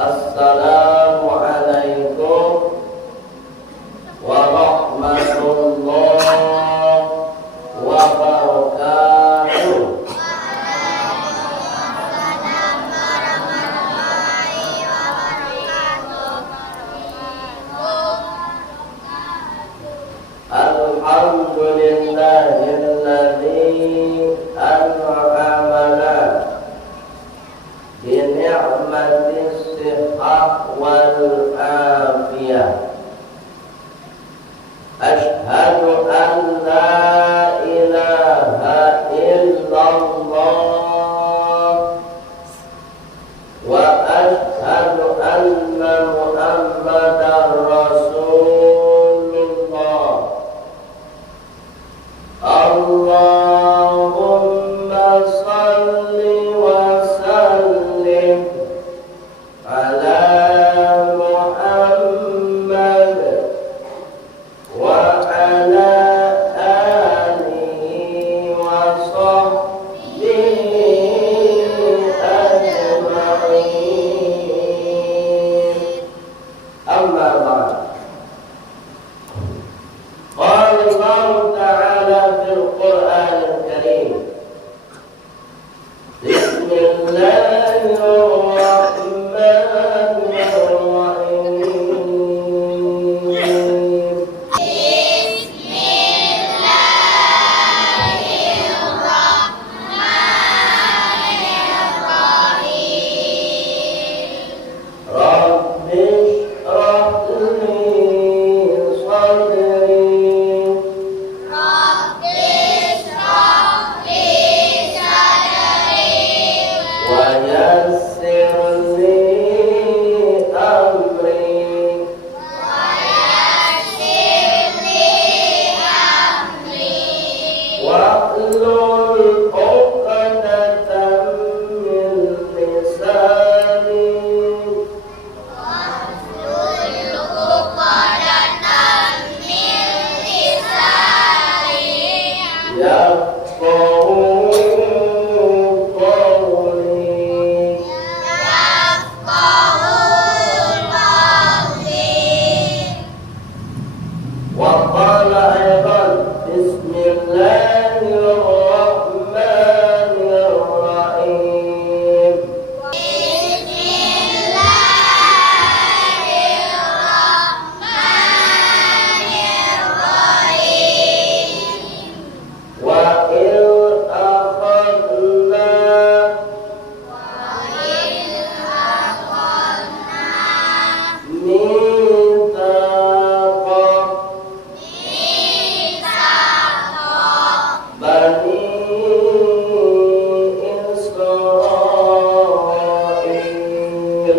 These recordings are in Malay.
Assalamualaikum warahmatullahi wabarakatuh. Alhamdulillahilladzi an'amana bi ni'matis sihhah wal afiyah. Asyhadu an la ilaha illallah wa asyhadu anna Muhammadar Rasulullah. Allahumma salli wa sallim ala Muhammad wa ala alihi wa sahbihi ajma'in. Amma ba'd. Qala Allah Ta'ala fil Qur'anil Karim. Bismillahirrahmanirrahim. Rabbi shrah li sadri wa yassir li amri wahlul 'uqdatam min lisani yafqahu qawli. Wa qala aydan bismillahirrahmanirrahim. Wa il akhadna mithaqa bani Israil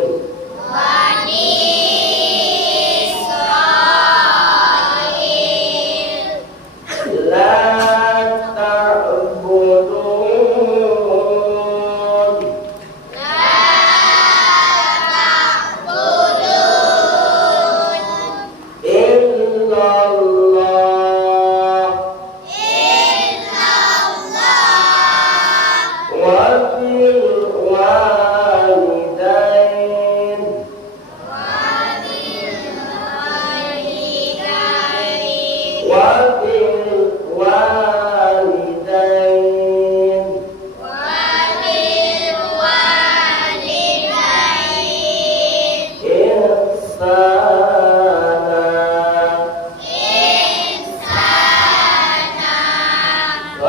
la ta'budun illallah wa bil walidain ihsana.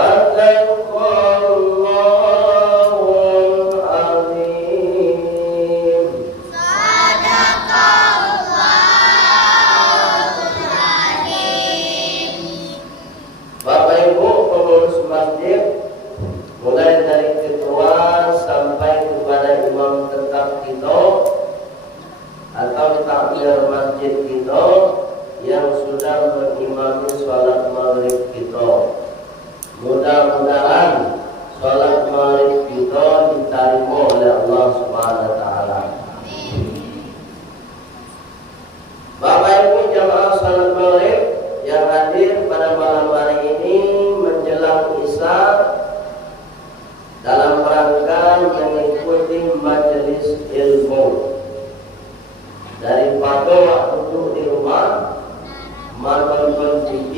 Sadaqallahul azim. Bapak Ibu pengurus masjid, mulai dari ketua sampai kepada imam tetap kita atau takmir masjid kita yang sudah mengimami sholat maghrib kita, mudah-mudahan sholat maghrib kita diterima oleh Allah Subhanahu wa Ta'ala. Bapak Ibu jamaah sholat maghrib yang hadir pada malam hari ini menjelang Isya dalam rangka mengikuti majelis ilmu daripada waktu duduk di rumah menonton TV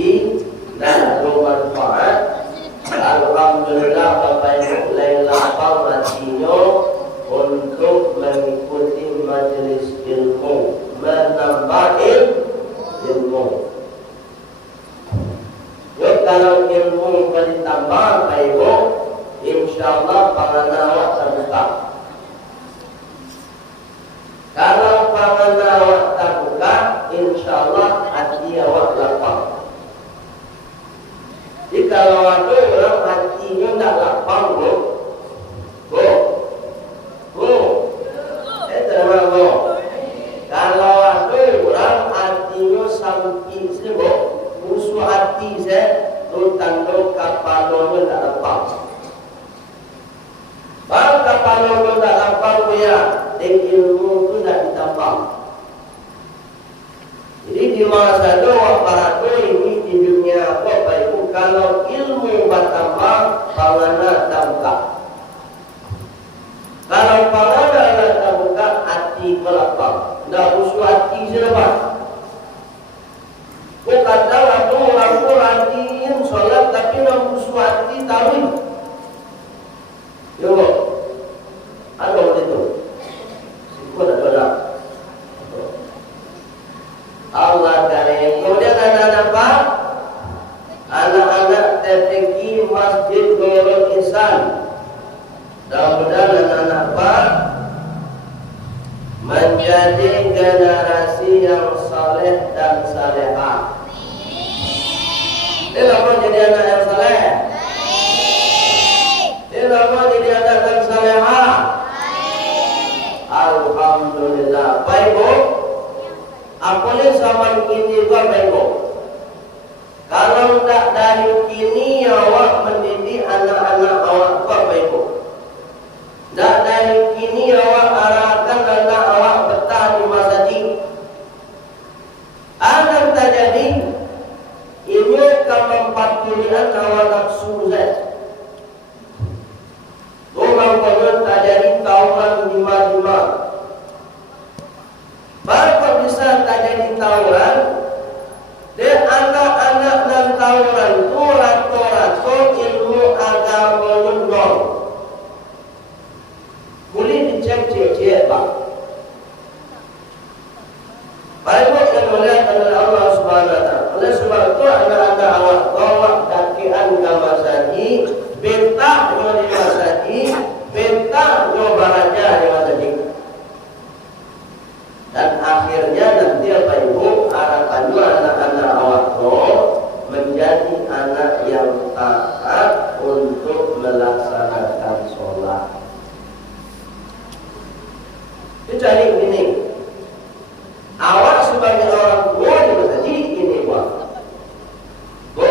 dan bermanfaat. Alhamdulillah Bapak Ibu lain lapang hatinya untuk mengikuti majelis ilmu, menambah ilmu. Jadi kalau ilmu ditambah Bapak Ibu, insyaallah pangan awak terbuka. Kalau pangan awak terbuka, insyaallah hati awak lapang. Jadi kalau ada orang hatinya tak lapang, kalau ada orang hatinya sampai sibuk, musuh hati saya, tu tanda kapalnya tak lapang. Kalau kapalnya tak lapang, ya, ilmu tu tak ditambah. Jadi di masa doa para ini di dunia apa Ibu, kalau ilmu bertambah, pangana tambah. Kalau pangana tambah, hati melapang. Tidak usul hati selepas. Bukan dalam orang rajin solat tapi tidak usul hati tawin. Yo, ada begitu. Sikut ada. Allah Karim. Kemudian anak-anak apa? Anak-anak TPQ Masjid Nurul Ihsan. Mudah-mudahan anak-anak apa? Menjadi generasi yang saleh dan salehah. Dia mau jadi anak yang saleh. Dia mau jadi anak yang salehah. Alhamdulillah. Baik Bu. Apalagi zaman ini Bapak Ibu, kalau tak dari kini awak mendidik anak-anak awak Bapak Ibu, tak dari kini awak arahkan anak awak betah di masjid, akan terjadi ini kemempatulian awak nafsu saya. Orang pun terjadi tawuran lima-lima. Bapak bisa terjadi tawuran, dan anak-anak dan tawuran itu rata-rata ilmu agama nol. Boleh dicek-cek Pak. Bapak yang melihat adalah Allah Subhanahu Wa Taala. Oleh sebab itu anak-anak awak bawa dakian ke masjid, bentak di masjid, bentak baraja di masjid. Dan akhirnya nanti Bapak Ibu harapannya anak-anak awak menjadi anak yang taat untuk melaksanakan sholat. Jadi begini, awak sebagai orang tua di masjid ini Pak. Bu,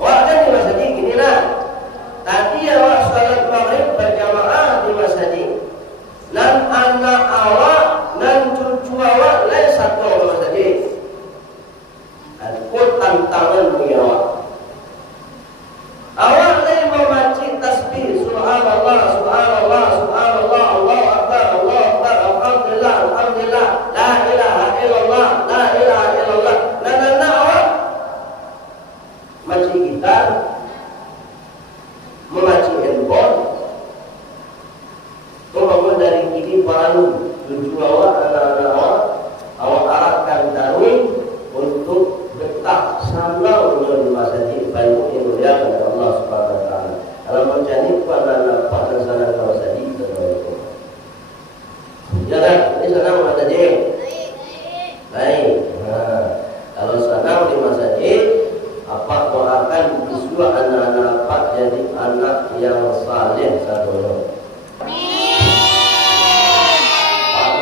awak kan di masjid gini lah. Tadi awak salat maghrib berjamaah di masjid. Dan anak awak dan cucu awak lain satu orang saja. Ikut tantangan punya awak. Awak lain membaca tasbih subhanallah, subhanallah, subhanallah, Allahu akbar, Allahu akbar, alhamdulillah, alhamdulillah, la ilaha illallah, la ilaha illallah. Dan anak awak membaca gitar, membaca handphone. Bangun dari kini baru tujuh awak, anak-anak awak arahkan darwin untuk letak sandal di masjid baik yang mulia kepada Allah Subhanahu Wa Taala. Kalau mencari pada nampak dan sana kalau saja ya kan? Ini sana masjid. Baik. Nah, kalau sana di masjid, apa doakan semua anak-anak apa jadi anak yang saleh satu.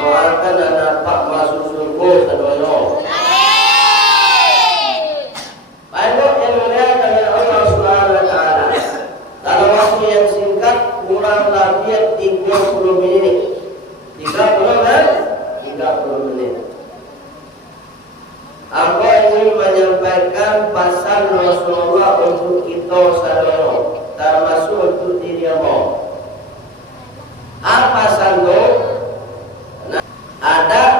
Doakan anak Pak masuk surga sedoyo. Baik yang mulia kepada Allah Subhanahu Wa Taala. Dalam waktu yang singkat kurang lebih 30 menit. 30 menit. Aku ingin menyampaikan pasal Rasulullah untuk kita sedoyo, termasuk untuk diri Allah. Apa pasal itu? Ada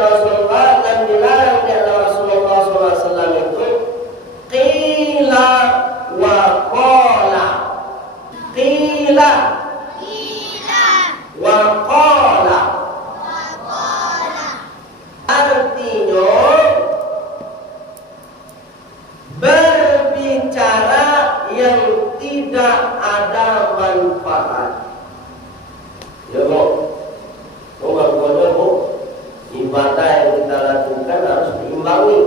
Rasulullah dan dilarang di Rasulullah SAW itu qila wa qala. Qila wa qala. Artinya berbicara yang tidak ada manfaat. Ya Bu, Bu, ibadah yang kita lakukan harus diimbangi.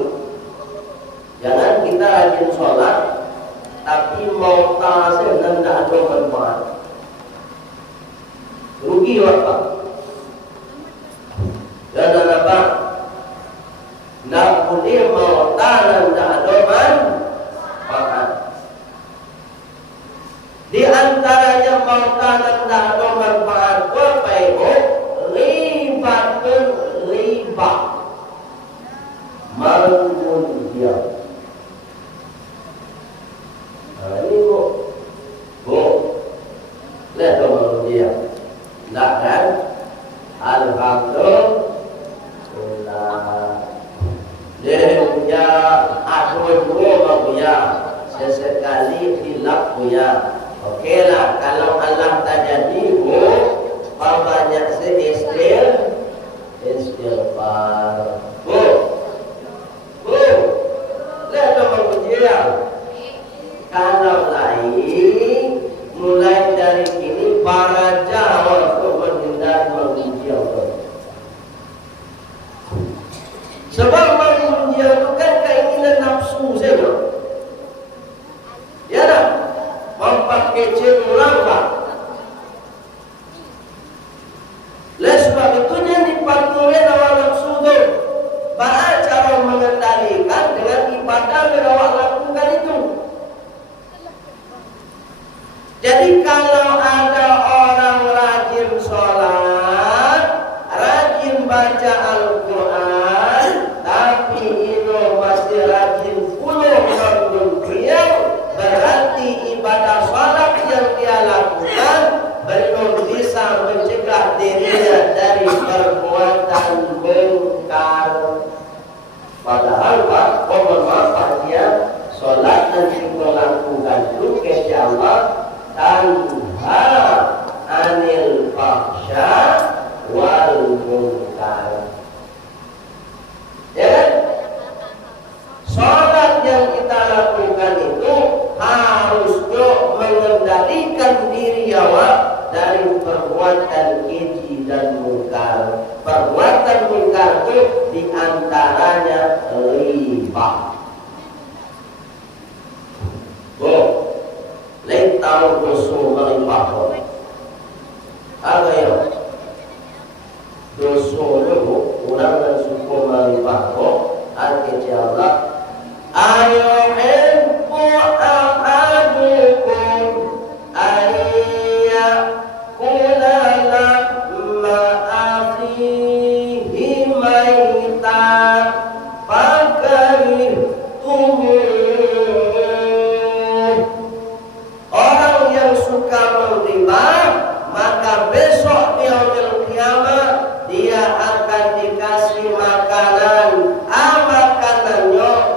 Jangan kita rajin sholat, tapi mau tahasil dan tidak ada manfaat. Rugi apa? Dan apa? Tidak boleh mau tahan dan tidak ada manfaat. Di antaranya mau tahan dan tidak ada manfaat, apa itu? Ribatun riba. Mangundia. Nah ini Bu, lihat dong dia. Tidak kan? Alhamdulillah. Dia punya akun punya sesekali hilap punya. Oke lah, kalau Allah tak jadi Bu, banyak istighfar. Bu, lihat dong dia. Kalau lain mulai dari kini para jawab untuk menghindari memuji Allah. Sebab memuji itu kan keinginan nafsu saja. Ya tak? Memakai orang tak? Oleh sebab itu jangan dipatuhi awak nafsu itu. Baik cara mengendalikan dengan ibadah yang awak lakukan itu. Jadi kalau ada orang rajin sholat, rajin baca Al-Quran, tapi itu masih rajin puluh dunia, berarti ibadah sholat yang dia lakukan belum bisa mencegah dirinya dari perbuatan mungkar. Padahal Pak, mohon maaf dia sholat dan kita lakukan itu kepada Allah tanha anil fahsya wal munkar. Ya, sholat yang kita lakukan itu harusnya mengendalikan diri awak dari perbuatan keji dan munkar. Perbuatan munkar itu diantaranya riba. Lain tahu dosa melimpah. Apa ya? Dosa itu orang dan suku melimpah. Artinya Allah. Ayuhibbu ahadukum ayyakula lamma akhihi maita fakarihtumu. Maka besok di yaumil qiyamah dia akan dikasih makanan, makanannya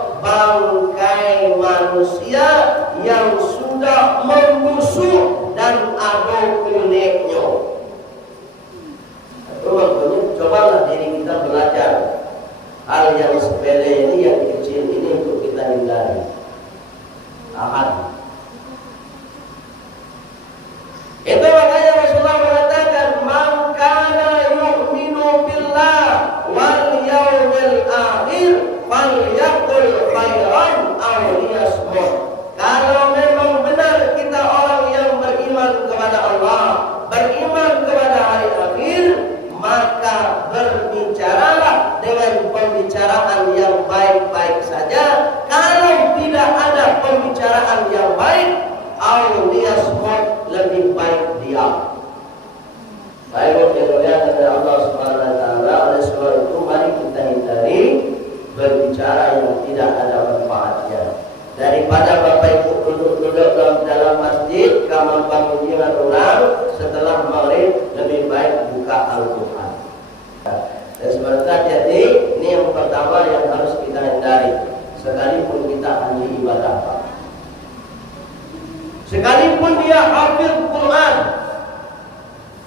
dia hafid Quran.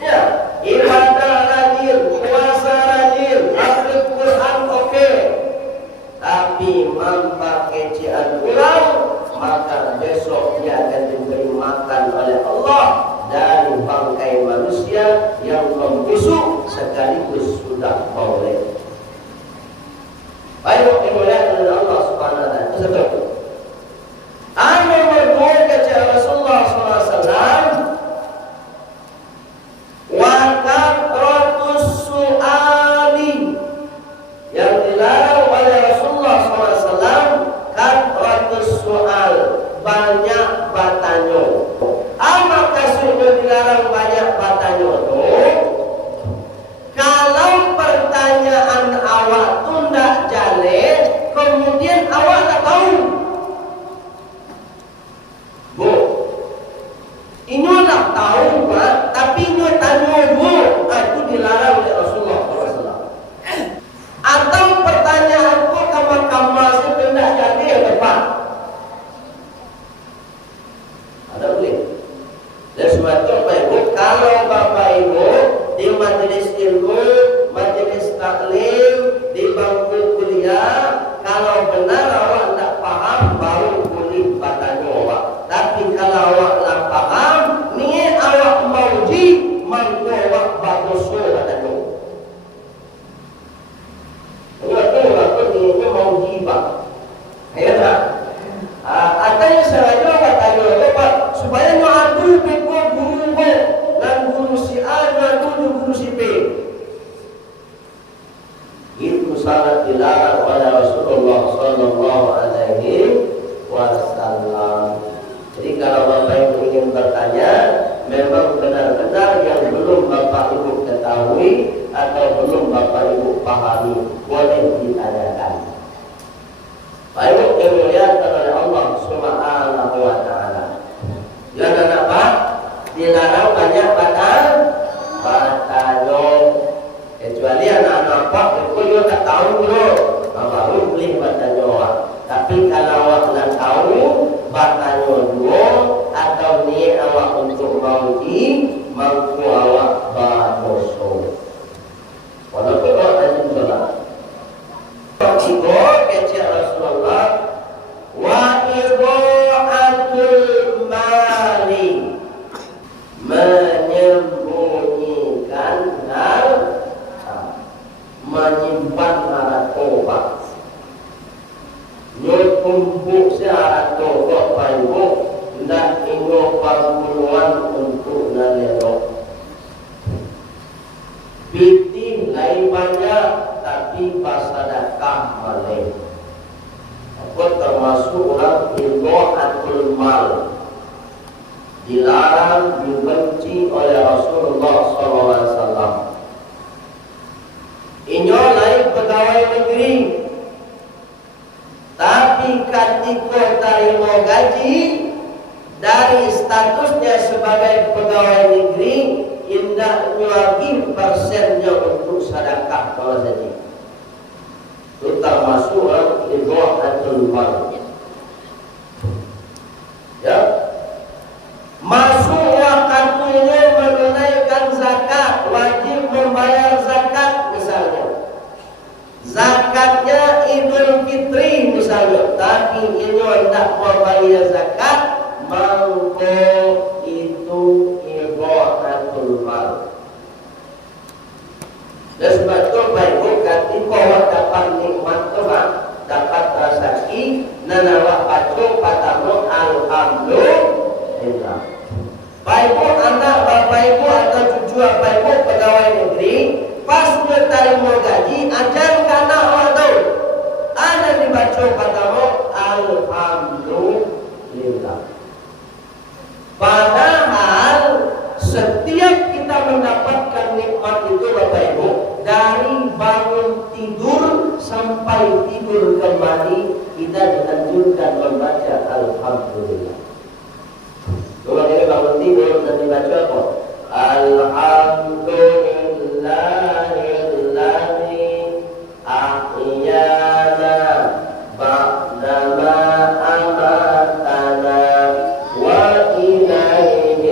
Ya, ibadah rajin, puasa rajin, hafid Quran oke. Tapi memakai cian ulang, maka besok dia akan diberi makan oleh Allah dari bangkai manusia yang membusuk sekaligus sudah maulid. Baik, kemuliaan dari Allah Subhanahu wa taala. Sebab nomor 2 kata Rasulullah SAW, wa kathratus su'ali, yang dilarang oleh Rasulullah SAW, kathratus su'al, banyak bertanya. Apa maksudnya dilarang banyak bertanya itu? Kalau pertanyaan awak tu tidak jalan, kemudian awak tak tahu. Bu, ini tak tahu, Pak, tapi ini tanya bu, itu dilarang oleh Rasulullah SAW. Atau pertanyaanku kamar-kamar tidak jadi ya tepat. Ada boleh? Dan sebab itu Bapak Ibu, kalau Bapak Ibu di majelis ilmu, majelis taklim, di bangku kuliah, kalau benar awak tak paham, baru boleh bertanya awak. Tapi kalau awak tak paham, ni awak mauji, mampu awak bagus bertanya. Betul apa ni mauji Pak? Ya tak? Atanya sengaja awak tanya Pak, supaya ngadu beko guru be, dan guru si A ngadu guru si B. Itu sangat dilarang oleh Rasulullah Sallallahu Alaihi Wasallam. Jadi kalau Bapak Ibu ingin bertanya, memang benar-benar yang belum Bapak Ibu ketahui atau belum Bapak Ibu pahami, boleh ditanyakan. Baik, kemuliaan oleh Allah Subhanahu wa taala. Jangan apa? Dilarang banyak bertanya. Kecuali anak-anak Pak, itu juga tak tahu dulu. Baru boleh bertanya. Tapi kalau awak nak tahu, bertanya dulu atau ni awak untuk mauji, mampu awak berdosa. Walaupun awak tanya salah. Ibu kecil Rasulullah, wa ibu'atul mali, menyembunyikan harta, menyimpan narkoba. Nyukumpuk seharta Bapak Ibu, tidak ingin panggungan untuk nalelok. Pitih lain banyak, tapi pasadakah malih. Apa termasuk orang ibu'atul mal, dilarang, dibenci oleh Rasulullah SAW. Ini lain pegawai negeri, tapi ketika terima gaji dari statusnya sebagai pegawai negeri, indah lagi persennya untuk sedekah kalau saja. Itu termasuk orang ibu'atul mal. Ya, masuk waktunya menunaikan zakat, wajib membayar zakat misalnya. Zakatnya Idul Fitri misalnya, tapi ini tidak membayar zakat, maka itu ibu'atul mal. Dan sebab itu baik ketika awak dapat nikmat Tuhan, dapat rezeki, dan awak baca pertama alhamdulillah. Baik anak Bapak Ibu atau cucu Bapak Ibu pegawai negeri, pas dia terima gaji, ajarkan awak tahu, ada dibaca pertama alhamdulillah. Padahal setiap kita mendapatkan nikmat itu Bapak Ibu, dari bangun tidur sampai tidur kembali, kita dianjurkan membaca alhamdulillah. Kalau kita bangun tidur dan dibaca apa? Alhamdulillahilladzi ahyana ba'dama amatana wa ilaihi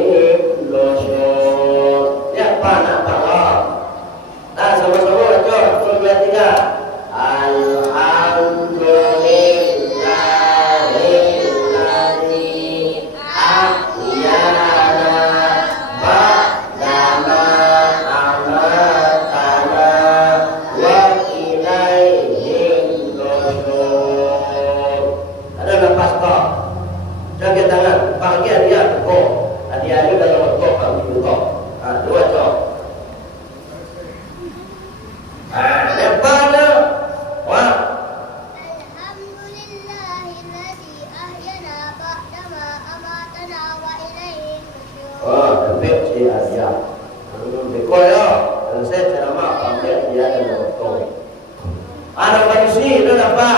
itu apa?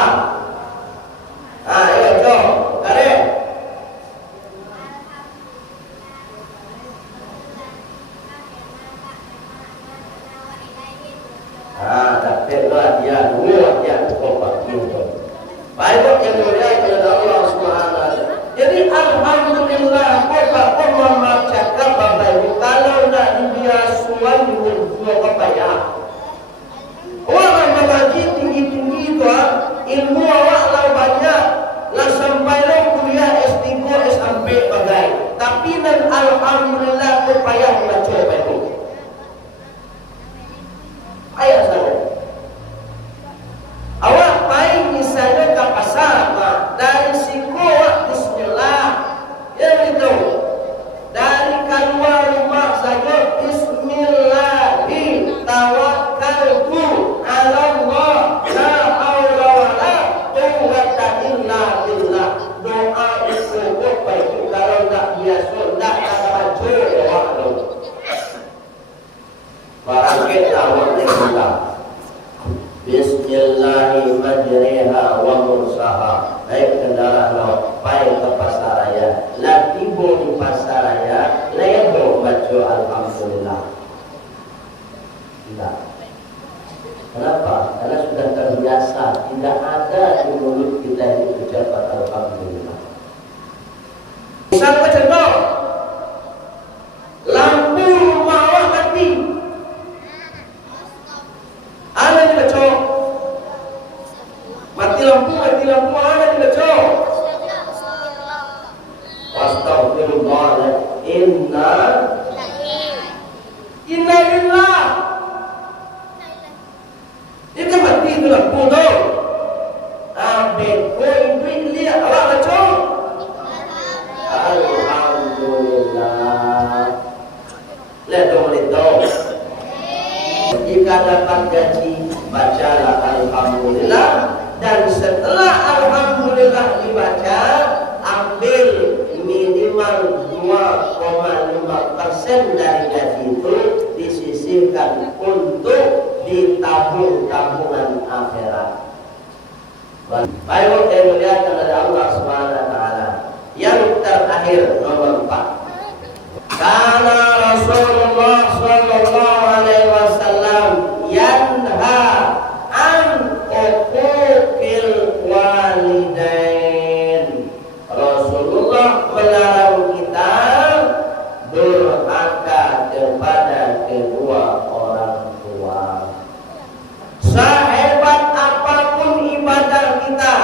Ayo cok, kare. Tapi dia dua dia kopak itu. Baik yang mulia kepada Allah Subhanahu wa taala. Jadi alhamdulillah kita membacakan Bapak Ibu kalau tidak dibiasuan dua apa ya. Orang mengaji tinggi-tinggi itu ilmu awak lah banyak lah sampai lah kuliah S3 SMP bagai. Tapi dan alhamdulillah upaya membaca Bapak Ibu. Ayah saya. Awak main misalnya ke pasar, dari siku bismillah, ya begitu. Dari keluar rumah saja bismillahi tawakkaltu ala Allah la haula wala quwwata illa billah. Doa itu baik kalau tak biasa tak ada baca doa tu. Barangkali awak dengar. Bismillahirrahmanirrahim wa mursaha. Baik kendaraan laut, baik ke pasar raya. La tiba di pasar raya, ledo baca alhamdulillah. Tidak. Kenapa? Karena sudah terbiasa. Tidak ada di mulut kita ini ucapan alhamdulillah. Misalnya contoh, lampu rumah awak mati. Ada di baca. Mati lampu ada di baca. Astagfirullah. Inna lillah. Ini kan mati itu lampu tu. Ambil duit lihat awak baca. Alhamdulillah. Lihat dong itu. Jika dapat gaji, bacalah alhamdulillah. Dan setelah alhamdulillah dibaca, ambil minimal 2,5% dari gaji itu disisihkan untuk ditabung-tabungan akhirat. Baik yang melihat kepada Allah Subhanahu wa taala. Yang terakhir nomor 4. Karena Rasulullah sallallahu alaihi wasallam yanha an uquqil walidain. Rasulullah melarang kita durhaka kepada kedua orang tua. Sehebat apapun ibadah kita,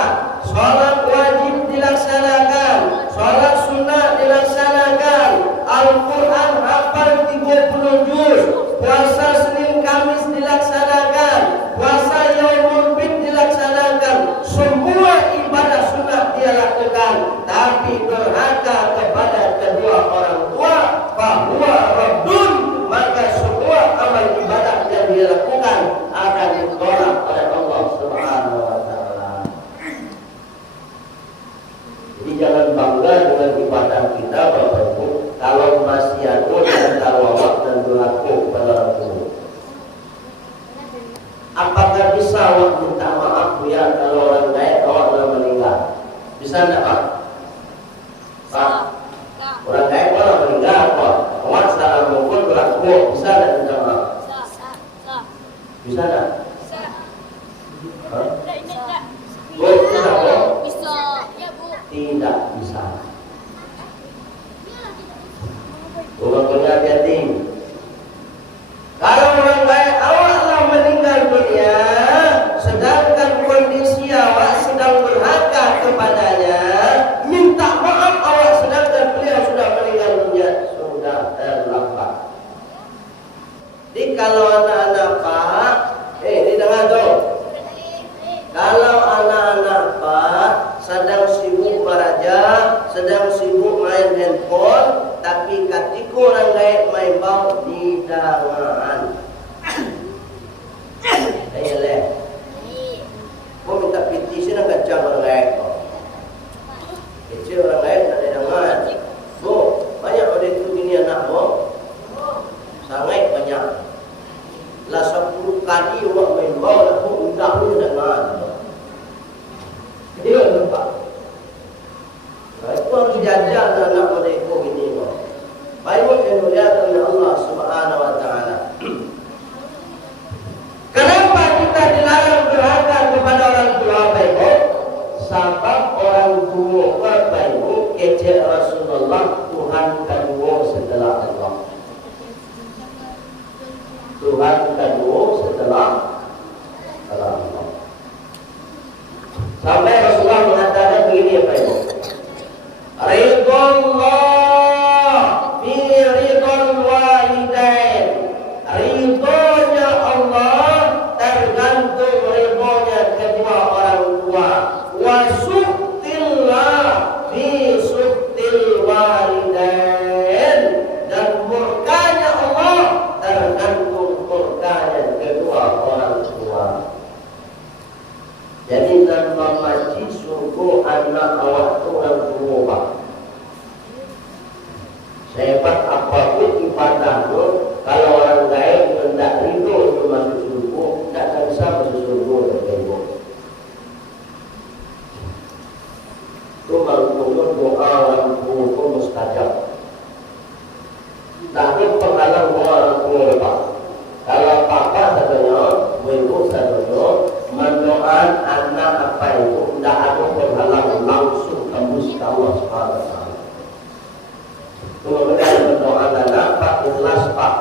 sholat wajib dilaksanakan, sholat sunnah dilaksanakan, Al-Quran hafal 30 juz, puasa Senin Kamis dilaksanakan, puasa Yaumul Bid dilaksanakan, semua ibadah sunnah dia lakukan, tapi durhaka kepada kedua orang tua, bahwa Rabbun, maka semua amal ibadah yang dia lakukan akan ditolak oleh Allah Subhanahu wa taala. Jadi jangan bangga dengan ibadah kita Bapak Ibu kalau masih ada dan tawawak dan durhaka kepada orang tua. Apakah bisa awak minta maaf ya kalau orang baik awak sudah meninggal? Bisa tidak Pak? Pak? Orang baik orang meninggal Pak? Awak secara mukul durhaka, bisa tidak minta maaf? Bisa tidak? Bisa. Tidak bisa. Pokoknya hati-hati. Kalau orang baik awaklah meninggal dunia, sedangkan kondisi awak sedang durhaka kepadanya, minta maaf awak sedangkan beliau sudah meninggal dunia, sudah terlambat. Jadi kalau anak-anak Pak, didengar tuh. Kalau anak-anak Pak sedang sibuk beraja, sedang sibuk main handphone, tapi ketika orang lain main bau di dangan. Ayolah. Mau minta petisi nak kacang orang lain. Kecil orang lain tak ada dangan. Bu, banyak orang itu gini anak bu. Sangat banyak. Lah 10 kali orang main bau, aku undang lu dangan. cek Rasulullah Tuhan kedua setelah Allah. Tuhan kedua setelah Allah. Sampai Rasulullah mengatakan begini apa itu? Ridullah fi ridul walidain. Ridhonya Allah tergantung ridhonya kedua orang tua. Wa suhtillah fi suhtil walidain. Dan murkanya Allah tergantung murkanya kedua orang tua. Jadi dan memaci suku anak awak tu orang tua pak. Sehebat apapun ibadah tu, kalau orang lain tidak rindu untuk masuk suku, tidak akan bisa masuk suku ibu. Tu mengurus doa orang tua tu mustajab. Tapi penghalang doa orang tua pak. Kalau papa katanya, ibu katanya, mendoakan anak apa itu tidak ada penghalang langsung tembus ke Allah Subhanahu Wa Taala. Kemudian mendoakan anak pak ikhlas pak,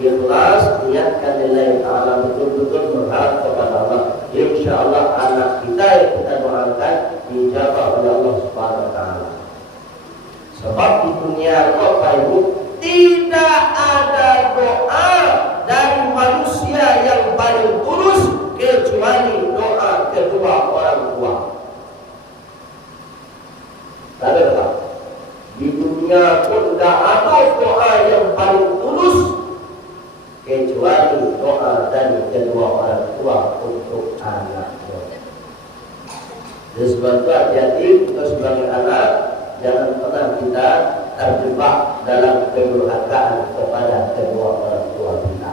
ikhlas niatkan lillahi taala betul-betul berharap kepada Allah. Insya Allah anak kita yang kita doakan dijabah oleh Allah Subhanahu Wa Taala. Sebab di dunia pak ibu tidak ada doa dari manusia yang paling tulus kecuali doa kedua orang tua. Ada tak? Di dunia pun tidak ada doa yang paling tulus kecuali doa dari kedua orang tua untuk anaknya. Jadi sebab itu hati-hati kita sebagai anak jangan pernah kita terjebak dalam kedurhakaan kepada kedua orang tua kita.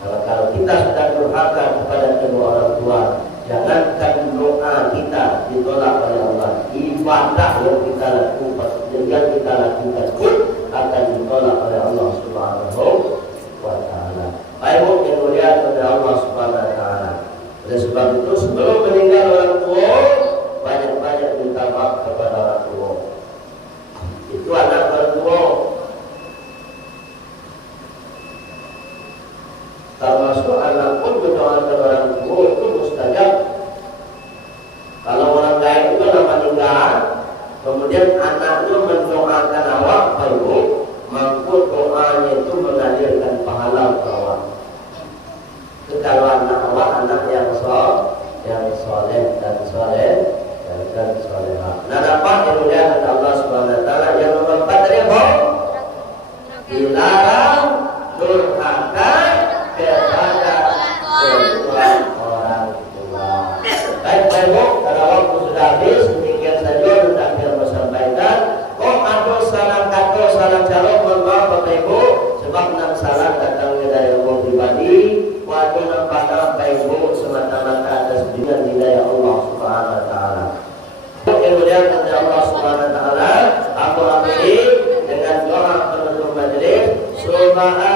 Kalau kita sudah durhaka kepada kedua orang tua, jangankan doa kita ditolak oleh Allah, ibadah yang kita lakukan pun akan ditolak oleh Allah Subhanahu Wa Taala. Baik yang mulia kepada Allah Subhanahu Wa Taala. Oleh sebab itu sebelum meninggal orang tua, banyak-banyak minta maaf kepada orang tua. Itu anak orang tua. Termasuk anak pun mendoakan orang tua itu mustajab. Kalau orang lain itu lama meninggal, kemudian anaknya mendoakan awak, ibu, maka doanya itu mengalirkan pahala ke awak. Kalau anak awak anak yang soleh dan solehah. Nah, dapat dimuliakan Allah Subhanahu Wa Taala. Yang nomor 4 tadi apa? Dilarang durhaka kepada kedua orang tua. Baik, ibu, karena waktu sudah habis, demikian saja sudah kita sampaikan. Ada salah kata, salah cara, mohon maaf Bapak Ibu, sebab nak salah datangnya dari Allah pribadi. Waktu pada Bapak Ibu semata-mata atas dengan hidayah Allah Subhanahu Wa Taala. Kemudian kepada Allah Subhanahu Wa Taala, aku akhiri dengan doa penutup majelis. Subhanallahi